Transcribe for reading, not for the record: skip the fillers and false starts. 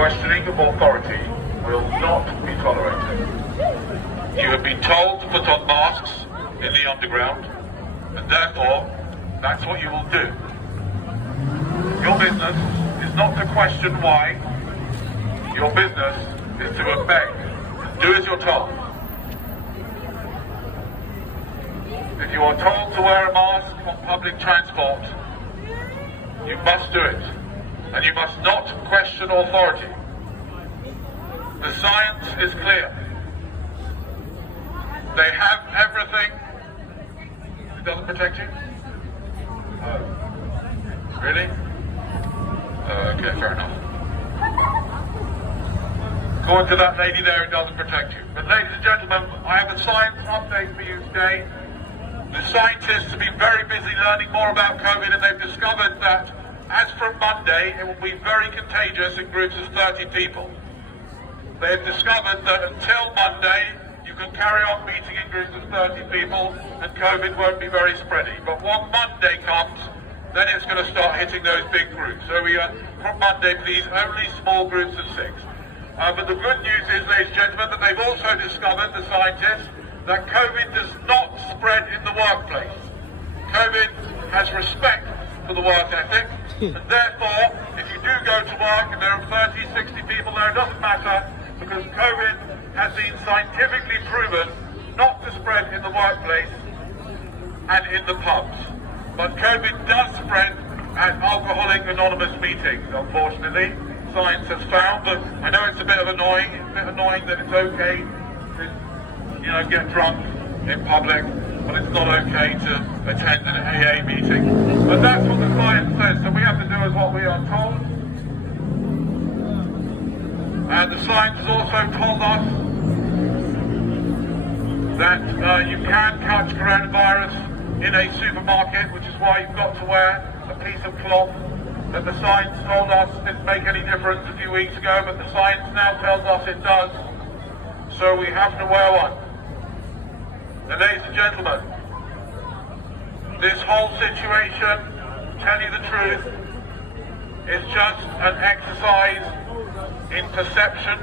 Questioning of authority will not be tolerated. You have been told to put on masks in the underground, and therefore, that's what you will do. Your business is not to question why. Your business is to obey. Do as you're told. If you are told to wear a mask on public transport, you must do it. And you must not question authority. The science is clear. They have everything. It doesn't protect you? Oh. Really? Okay, fair enough. According to that lady there, it doesn't protect you. But ladies and gentlemen, I have a science update for you today. The scientists have been very busy learning more about COVID, and they've discovered that as from Monday, it will be very contagious in groups of 30 people. They've discovered that until Monday, you can carry on meeting in groups of 30 people and COVID won't be very spready. But when Monday comes, then it's going to start hitting those big groups. So we are, from Monday, please, only small groups of 6. But the good news is, ladies and gentlemen, that they've also discovered, the scientists, that COVID does not spread in the workplace. COVID has respect for the work ethic, and therefore, if you do go to work and there are 30, 60 people there, it doesn't matter, because COVID has been scientifically proven not to spread in the workplace and in the pubs. But COVID does spread at Alcoholic Anonymous meetings, unfortunately. Science has found, but I know it's a bit annoying that it's okay to, get drunk in public, but it's not okay to attend an AA meeting. But that's what the science says, so we have to do as what we are told. And the science has also told us that you can catch coronavirus in a supermarket, which is why you've got to wear a piece of cloth that the science told us didn't make any difference a few weeks ago, but the science now tells us it does, so we have to wear one. Now, ladies and gentlemen, this whole situation, to tell you the truth, is just an exercise in perception.